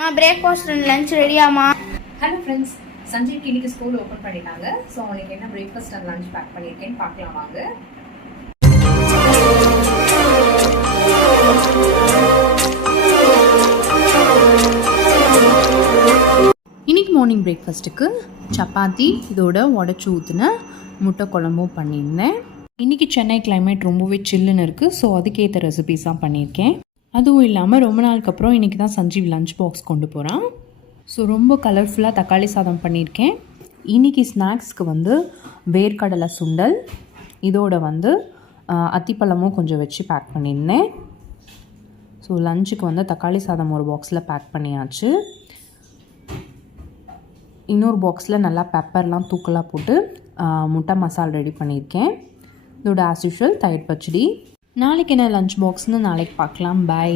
Breakfast and lunch ரெடியாமா? Hello friends, சஞ்சய்க்கு இன்னைக்கு ஸ்கூல் ஓப்பன் பண்ணிட்டாங்க. ஸோ அவனுக்கு என்ன பிரேக்ஃபாஸ்ட் அண்ட் லஞ்ச் பேக் பண்ணியிருக்கேன்னு பார்க்கலாம் வாங்க. இன்றைக்கி மார்னிங் பிரேக்ஃபாஸ்ட்டுக்கு சப்பாத்தி இதோட உடச்சி ஊற்றின முட்டை குழம்பும் பண்ணியிருந்தேன். இன்றைக்கி சென்னை கிளைமேட் ரொம்பவே சில்லுன்னு இருக்குது. ஸோ அதுக்கேற்ற ரெசிபீஸ் தான் பண்ணியிருக்கேன். அதுவும் இல்லாமல் ரொம்ப நாளுக்கு அப்புறம் இன்றைக்கி தான் சஞ்சீவ் லஞ்ச் பாக்ஸ் கொண்டு போகிறான். ஸோ ரொம்ப கலர்ஃபுல்லாக தக்காளி சாதம் பண்ணியிருக்கேன். இன்றைக்கி ஸ்நாக்ஸ்க்கு வேர்க்கடலை சுண்டல் இதோட அத்திப்பழமும் கொஞ்சம் வச்சு பேக் பண்ணியிருந்தேன். ஸோ லஞ்சுக்கு தக்காளி சாதம் ஒரு பாக்ஸில் பேக் பண்ணியாச்சு. இன்னொரு பாக்ஸில் நல்லா பெப்பர்லாம் தூக்கலாக போட்டு முட்டை மசாலா ரெடி பண்ணியிருக்கேன். இதோட ஆஸ் யூஷுவல் தயிர் பச்சடி. நாளைக்கு என்ன லஞ்ச் பாக்ஸ்னு நாளைக்கு பார்க்கலாம். பாய்.